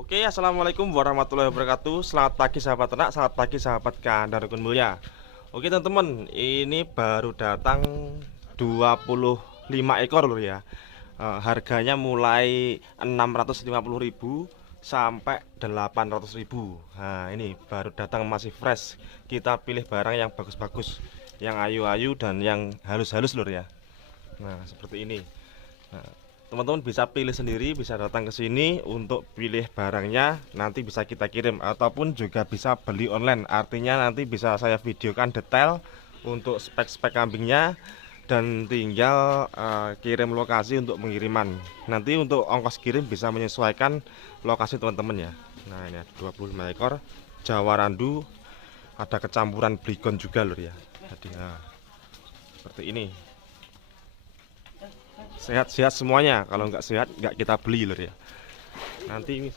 Oke, assalamualaikum warahmatullahi wabarakatuh. Selamat pagi sahabat ternak, selamat pagi sahabat kandang rukun mulia. Oke teman-teman, ini baru datang 25 ekor lur ya. Harganya mulai 650.000 sampai 800.000. Nah, ini baru datang masih fresh. Kita pilih barang yang bagus-bagus, yang ayu-ayu dan yang halus-halus lur ya. Nah, seperti ini. Nah, teman-teman bisa pilih sendiri, bisa datang ke sini untuk pilih barangnya, nanti bisa kita kirim ataupun juga bisa beli online. Artinya nanti bisa saya videokan detail untuk spek-spek kambingnya dan tinggal kirim lokasi untuk pengiriman. Nanti untuk ongkos kirim bisa menyesuaikan lokasi teman-teman ya. Nah, ini ada 25 ekor Jawa Randu, ada kecampuran Bligon juga lur ya. Jadi seperti ini. Sehat-sehat semuanya, kalau nggak sehat nggak kita beli lur ya. Nanti misal